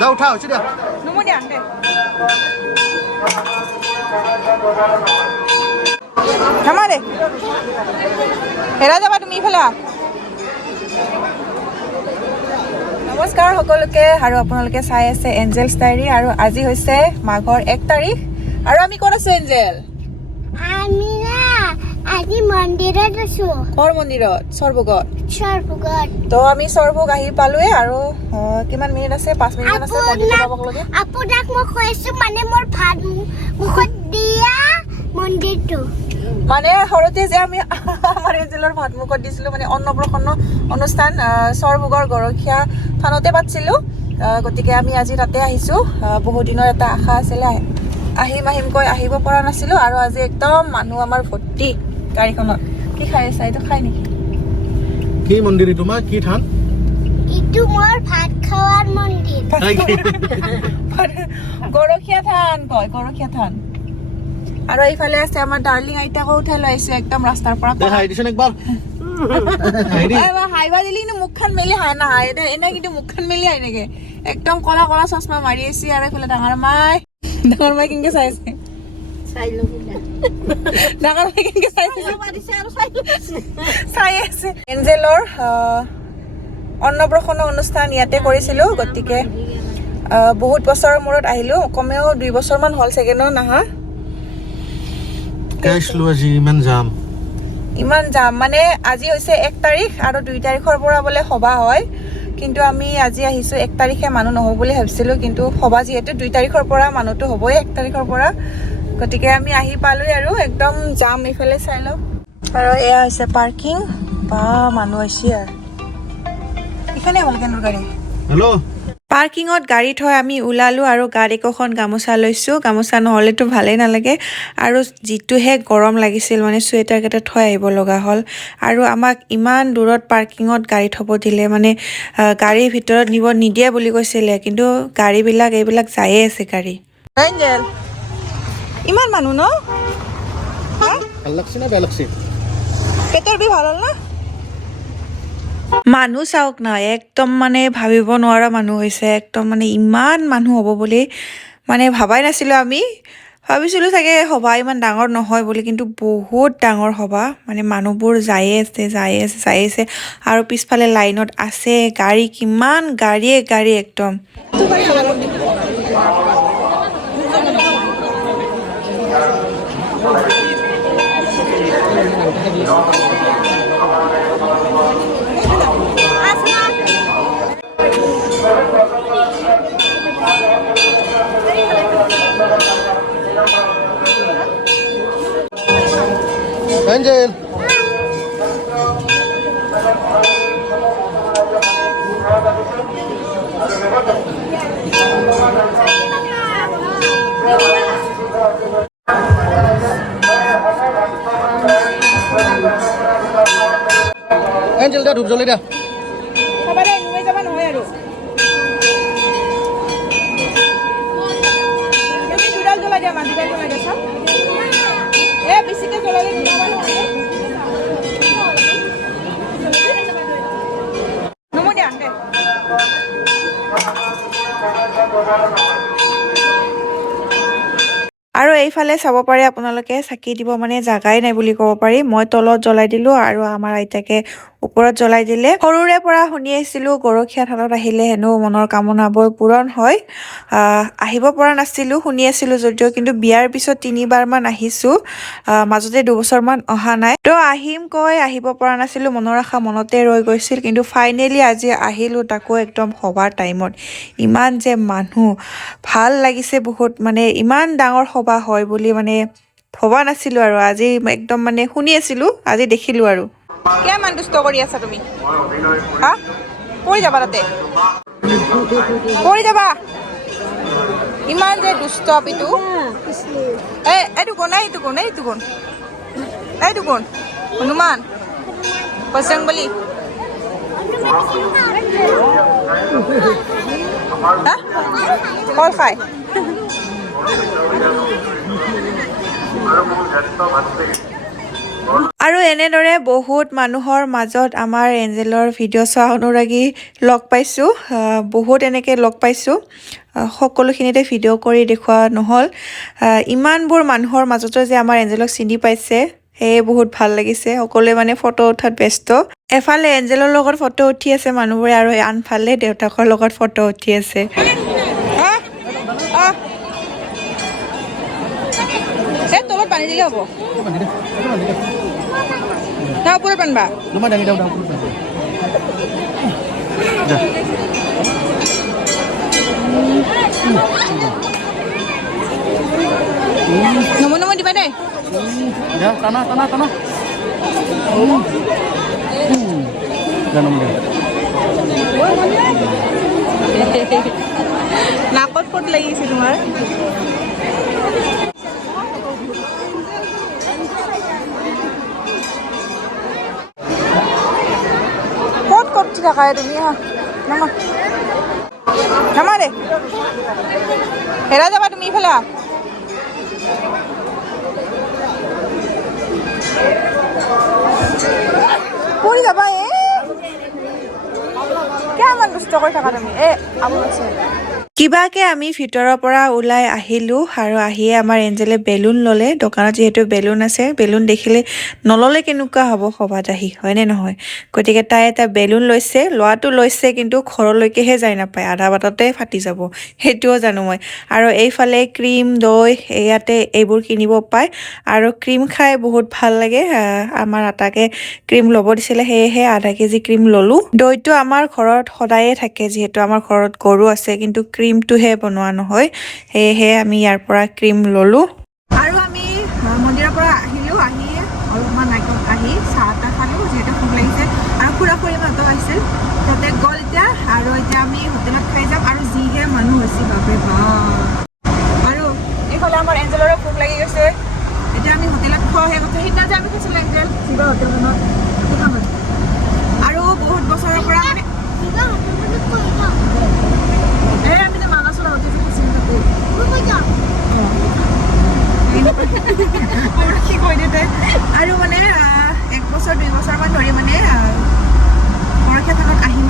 যাও উঠাও চিড়িয়া নুমুনিয়া দে নামা দে হেৰা যাবা তুমি ইফালে নমস্কাৰ সকলোকে আৰু আপোনালোকে চাই আছে এঞ্জেলছ ডায়েৰী আৰু আজি হৈছে মাঘৰ 1 তাৰিখ আৰু আমি ক'ত আছো এঞ্জেল আমি না আজি মন্দিৰত আছো কৰ মন্দিৰত সৰভোগত তো আমি সৰভোগ আহি পালোৱে আৰু কিমান মিনিট আছে 5 মিনিট আছে মন্দিৰত যাব লাগে আপোনাক মই কৈছো মানে মোৰ ভাত মুখত দিয়া মন্দিৰটো মানে সৰতে যে আমি আমাৰ এঞ্জেলৰ ভাত মুখত দিছিলো মানে অন্নপ্ৰসন্ন অনুষ্ঠান সৰভোগৰ গৰখীয়া থানতে পাতিছিলো গতিকে আমি আজি তাতে আহিছো বহু দিনৰ এটা আশা আছিলে আহিমকৈ আহিব পৰা নাছিলো আৰু আজি একদম মানুহ আমাৰ ভৰ্তি গাড়ীখনত কি খাই আছে এইটো খাই নেকি কি মন্দিৰ তোমাৰ কি থান ইটো মোৰ ভাত খাৱাৰ মন্দিৰ গৰখীয়া থান কয় গৰখীয়া থান আৰু এইফালে আছে আমাৰ ডাৰ্লিং আইতাকো উঠাই লৈ আহিছো একদম ৰাস্তাৰ পৰা দেখাই দিছেন একবাৰ হাইবা দিলি কিন্তু মুখখন মেলি হাই নাহাই এনে কিন্তু মুখখন মেলি হাই নেকি একদম কলা কলা চশমা মাৰি আছে আৰু এইফালে ডাঙৰ মাই কেনেকে চাই আছে ডাঙৰ মাই কেনেকে চাই আছে এঞ্জেলৰ অন্নপ্ৰসন্ন অনুষ্ঠান ইয়াতে কৰিছিলো গতিকে বহুত বছৰৰ মূৰত আহিলো কমেও 2 বছৰমান হ'ল চাগে নাহা কেছলো আজি ইমান যাম মানে আজি হৈছে 1 তাৰিখ আৰু 2 তাৰিখৰ পৰা বোলে সভা হয় কিন্তু আমি আজি আহিছো 1 তাৰিখে মানুহ নহব বুলি ভাবিছিলো কিন্তু সভা যিহেতু 2 তাৰিখৰ পৰা মানুহটো হ'বই 1 তাৰিখৰ পৰা গতিকে আমি আহি পালোই আৰু একদম যাম ইফালে চাই লওক আৰু এয়া হৈছে পাৰ্কিং বা মানুহ আহিছে আৰু ইখানে হ'ল কেনৰ গাড়ী হেল্ল' পাৰ্কিঙত গাড়ী থৈ আমি ওলালোঁ আৰু গাড়ী কেইখন গামোচা লৈছোঁ গামোচা নহ'লেতো ভালেই নালাগে আৰু যিটোহে গৰম লাগিছিল মানে চুৱেটাৰকেইটা থৈ আহিব লগা হ'ল আৰু আমাক ইমান দূৰত পাৰ্কিঙত গাড়ী থ'ব দিলে মানে গাড়ীৰ ভিতৰত নিব নিদিয়ে বুলি কৈছিলে কিন্তু গাড়ীবিলাক এইবিলাক যায়ে আছে গাড়ী এঞ্জেল ইমান মানুহ ন ভাল লাগছে না বেয়া লাগছে পেটৰ বিষ ভাল হ'ল না মানুহ চাওক না একদম মানে ভাবিব নোৱাৰা মানুহ হৈছে একদম মানে ইমান মানুহ হ'ব বুলি মানে ভাবাই নাছিলোঁ আমি ভাবিছিলোঁ চাগে সভা ইমান ডাঙৰ নহয় বুলি কিন্তু বহুত ডাঙৰ সভা মানে মানুহবোৰ যায়ে আছে আৰু পিছফালে লাইনত আছে গাড়ী কিমান গাড়ী একদম এঞ্জেল এঞ্জেল দা ধূপ জ্বলাই দিয়া হ'ব দে লৈ যাব নহয় আৰু তুমি দুডাল জ্বলাই দিয়া দুডাল জ্বলাই দিয়া চাওক বেছিকৈ জ্বলালে জ্বলাব নহয় নমনীয়া দে আৰু এইফালে চাব পাৰে আপোনালোকে চাকি দিব মানে জাগাই নাই বুলি ক'ব পাৰি মই তলত জ্বলাই দিলোঁ আৰু আমাৰ আইতাকে ওপৰত জ্বলাই দিলে সৰুৰে পৰা শুনি আহিছিলোঁ গৰখীয়া থানত আহিলে হেনো মনৰ কামনাবোৰ পূৰণ হয় আহিব পৰা নাছিলোঁ শুনি আছিলোঁ যদিও কিন্তু বিয়াৰ পিছত 3বাৰমান আহিছোঁ মাজতে 2 বছৰমান অহা নাই তো আহিব পৰা নাছিলোঁ মনৰ আশা মনতে ৰৈ গৈছিল কিন্তু ফাইনেলি আজি আহিলোঁ তাকো একদম সভাৰ টাইমত ইমান যে মানুহ ভাল লাগিছে বহুত মানে ইমান ডাঙৰ সভা হয় বুলি মানে ভবা নাছিলোঁ আৰু আজি একদম মানে শুনি আছিলোঁ আজি দেখিলোঁ আৰু কিমান দুষ্ট কৰি আছা তুমি হা পৰি যাবা তাতে পৰি যাবা ইমান যে দুষ্ট পিতু এইটো কোন হনুমান বজৰংবলী কল খাই আৰু এনেদৰে বহুত মানুহৰ মাজত আমাৰ এঞ্জেলৰ ভিডিঅ' চোৱা অনুৰাগী লগ পাইছোঁ। বহুত এনেকৈ লগ পাইছোঁ। সকলোখিনিতে ভিডিঅ' কৰি দেখুওৱা নহ'ল। ইমানবোৰ মানুহৰ মাজতো যে আমাৰ এঞ্জেলক চিনি পাইছে, সেয়ে বহুত ভাল লাগিছে। সকলোৱে মানে ফটো উঠাত ব্যস্ত। এফালে এঞ্জেলৰ লগত ফটো উঠি আছে মানুহবোৰে আৰু আনফালে দেউতাকৰ লগত ফটো উঠি আছে। তলত পানী দিলে হ'ব তাৰ ওপৰত বান্ধবা নমো নমো দিবা দেই টানা টানা টানা নাকত ফুট লাগিছে তোমাৰ ক'ত ক'ত থাকা তুমি হা নামা নামা দে হেৰা যাবা তুমি ইফালে পৰি যাবা কিমান দুষ্ট কৰি থাকা তুমি আবু আছে কিবাকে আমি ভিতৰৰ পৰা ওলাই আহিলোঁ আৰু আহিয়ে আমাৰ এঞ্জেলে বেলুন ল'লে। দোকানত যিহেতু বেলুন আছে, বেলুন দেখিলে নল'লে কেনেকুৱা হ'ব সভাত আহি, হয়নে নহয়? গতিকে তাই এটা বেলুন লৈছে, লোৱাটো লৈছে কিন্তু ঘৰলৈকেহে যাই নাপায়, আধা বাটতে ফাটি যাব, সেইটোও জানো মই। আৰু এইফালে ক্ৰীম দৈ ইয়াতে এইবোৰ কিনিব পায় আৰু ক্ৰীম খাই বহুত ভাল লাগে। আমাৰ আটাকে ক্ৰীম ল'ব দিছিলে, সেয়েহে আধা কেজি ক্ৰীম ল'লোঁ। দৈটো আমাৰ ঘৰত সদায়ে থাকে, যিহেতু আমাৰ ঘৰত গৰু আছে, কিন্তু ক্ৰীমটোহে বনোৱা নহয়, সেয়েহে আমি ইয়াৰ পৰা ক্ৰীম ল'লোঁ। আৰু আমি মন্দিৰৰ পৰা আহিলোঁ, আহি অলপমান আগত আহি চাহ তাহ খালোঁ, যিহেতু ভোক লাগিছে আৰু খুৰা খুৰীমাহঁতো আহিছিল, তাতে গ'ল এতিয়া। আৰু এতিয়া আমি হোটেলত খাই যাম আৰু যিহে মানুহ হৈছে বাপৰে বাপ। আৰু এইফালে আমাৰ এঞ্জেলৰো ভোক লাগি গৈছে, এতিয়া আমি হোটেলত খোৱাহে কথা। সেইদিনা যে আমি খাইছিলোঁ এঞ্জেল শিৱা হোটেলখনত, আৰু বহুত বছৰৰ পৰা মানে আমি যে মানসৰ হোটেল খাইছিলোঁ তাতে আৰু মানে 1 বছৰ 2 বছৰমান ধৰি মানে গৰখীয়া থানত আহিব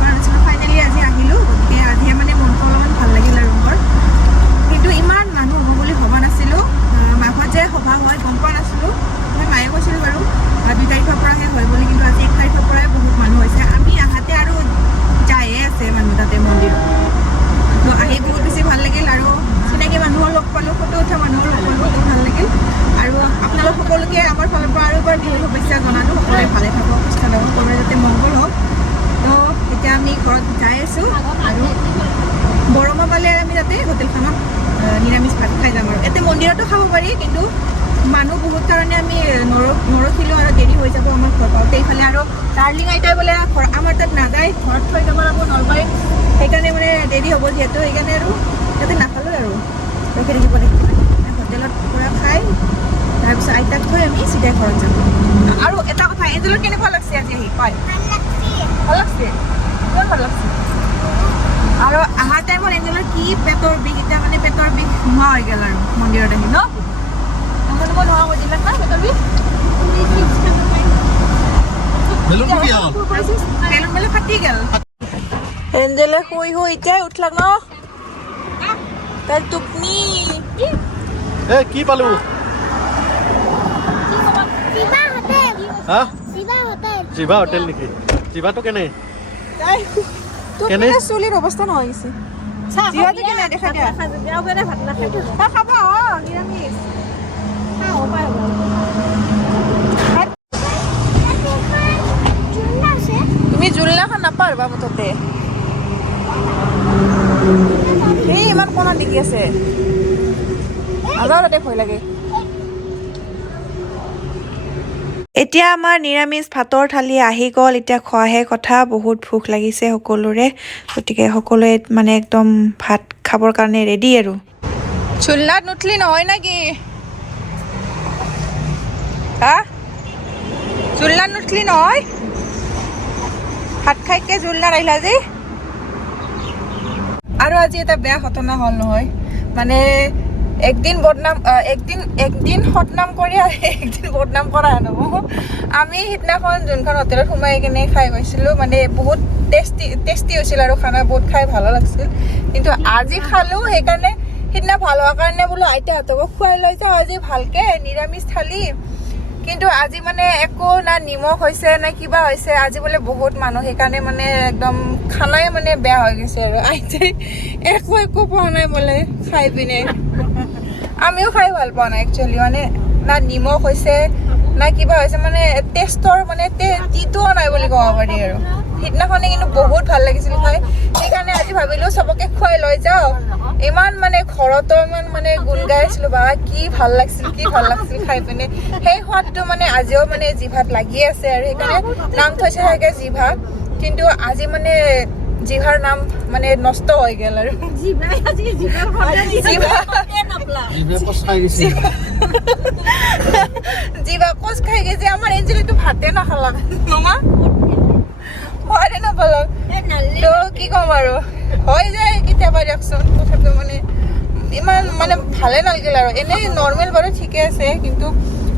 পৰা নাছিলোঁ। ফাইনেলি আজি আহিলোঁ, গতিকে আজিহে মানে মনটো অলপমান ভাল লাগিল আৰু মোৰ। কিন্তু ইমান মানুহ হ'ব বুলি ভবা নাছিলোঁ। মাঘত যে সভা হয় গম পোৱা নাছিলোঁ। মই মায়ে কৈছিলোঁ বাৰু 2 তাৰিখৰ পৰাহে হয় বুলি, কিন্তু আজি 1 তাৰিখৰ পৰাই বহুত মানুহ হৈছে। আমি আহাতে আৰু যায়ে আছে মানুহ তাতে মন্দিৰত, তো আহি বহুত বেছি ভাল লাগিল আৰু চিনাকি মানুহৰ লগ পালোঁ, ফটো উঠা মানুহৰ লগ পালোঁ, বহুত ভাল লাগিল। আৰু আপোনালোক সকলোকে আমাৰ ফালৰ পৰা আৰু এবাৰ বিহু শুভেচ্ছা জনালোঁ। সকলোৱে ভালে থাকক, সুস্থ থাকক, সকলোৰে যাতে মংগল হওক। তো এতিয়া আমি ঘৰত যাই আছোঁ আৰু বৰমা পালে আমি তাতে হোটেলখনত নিৰামিষ ভাত খাই যাম। আৰু ইয়াতে মন্দিৰতো খাব পাৰি, কিন্তু মানুহ বহুত কাৰণে আমি নৰখিলোঁ আৰু দেৰি হৈ যাব আমাৰ ঘৰ পাওঁতে। এইফালে আৰু ডাৰ্লিং আইতাই বোলে আমাৰ তাত নাযায়, ঘৰত থৈ যাব লাগিব নলবাৰীত, সেইকাৰণে মানে দেৰি হ'ব যিহেতু, সেইকাৰণে আৰু ইয়াতে নাখালোঁ আৰু ৰখি থাকিব লাগিব। হোটেলত পূৰা খাই তাৰপিছত আইতাক থৈ আমি চিধাই ঘৰত যাম। আৰু এটা কথা, এঞ্জেলৰ কেনেকুৱা লাগছে আজি আহি কয়? ভাল লাগছে, কিমান ভাল লাগছে। আৰু অহা টাইমত এঞ্জেলৰ কি পেটৰ বিষ, এতিয়া মানে পেটৰ বিষ নোহোৱা হৈ গ'ল আৰু মন্দিৰত আহি ন নোহোৱা হৈ দিলে না পেটৰ বিষ। বেলুন বোলে ফাটি গ'ল। এঞ্জেলে শুই এতিয়াই উঠলাক ন, তাই টোপনি। কি পালো জিভা হোটেল নেকি? জিভাটো কেনে কেনে চুলিৰ অৱস্থা নহয় গৈছে। জিভাটো কেনে দেখা দিয়া খাব নিৰামিষ। তুমি জোলনাখন নাপাৰবা মুঠতে, এই ইমান কোণা দেখি আছে, নাযাওঁ তাতে ভয় লাগে। এতিয়া আমাৰ নিৰামিষ ভাতৰ থালি আহি গ'ল, এতিয়া খোৱাহে কথা। বহুত ভোক লাগিছে সকলোৰে, গতিকে সকলোৱে মানে একদম ভাত খাবৰ কাৰণে ৰেডি আৰু। ঝুলনাত নুঠলি নহয় নেকি? হা ঝুলনাত নুঠলি নহয়? ভাত খাইকে ঝুলনাত আহিলা যে। আৰু আজি এটা বেয়া ঘটনা হ'ল নহয়, মানে একদিন সদনাম কৰি আৰু একদিন বদনাম কৰা নহ'ব আমি সিদিনাখন যোনখন হোটেলত সোমাই কিনে খাই গৈছিলোঁ মানে বহুত টেষ্টি হৈছিল আৰু খানা বহুত খাই ভালো লাগিছিল কিন্তু আজি খালোঁ সেইকাৰণে সিদিনা ভাল হোৱাৰ কাৰণে বোলো আইতাহঁতকো খুৱাই লৈ যাওঁ আজি ভালকৈ নিৰামিষ থালি কিন্তু আজি মানে একো না নিমখ হৈছে না কিবা হৈছে আজি বোলে বহুত মানুহ সেইকাৰণে মানে একদম খানাই মানে বেয়া হৈ গৈছে আৰু আইতাই একো পোৱা নাই বোলে খাই পিনে আমিও খাই ভাল পোৱা নাই একচুৱেলি মানে না নিমখ হৈছে না কিবা হৈছে মানে টেষ্টৰ মানে তিতোও নাই বুলি ক'ব পাৰি আৰু সিদিনাখনে কিন্তু বহুত ভাল লাগিছিল খাই সেইকাৰণে আজি ভাবিলোঁ চবকে খুৱাই লৈ যাওঁ ইমান মানে ঘৰতো ইমান মানে গুণ গাই আছিলোঁ বা কি ভাল লাগিছিল খাই পিনে সেই সোৱাদটো মানে আজিও মানে জিভাত লাগি আছে আৰু সেইকাৰণে নাম থৈছে চাগে জিভা কিন্তু আজি মানে জিভাৰ নাম মানে নষ্ট হৈ গ'ল আৰু জিভা কোচ খাই গেছে আমাৰ এঞ্জেলিটো ভাতে নাখালা নমা সোৱাদে নাপালাক তো কি ক'ম আৰু হৈ যায় কেতিয়াবা দিয়কচোন তথাপিও মানে ইমান মানে ভালে নালাগিল আৰু এনেই নৰ্মেল বাৰু ঠিকে আছে কিন্তু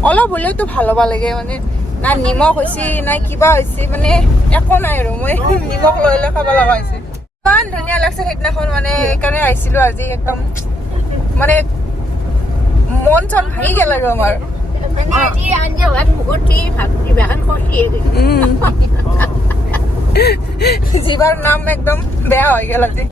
অলপ হ'লেওতো ভাল হ'ব লাগে মানে না নিমখ হৈছে না কিবা হৈছে মানে একো নাই আৰু মই নিমখ লৈ খাব লগা হৈছে ইমান ধুনীয়া লাগছে সেইদিনাখন মানে সেইকাৰণে আহিছিলোঁ আজি একদম মানে মন চন ভাঙি গ'ল আৰু আমাৰ জিভাৰ নাম একদম বেয়া হৈ গ'ল আজি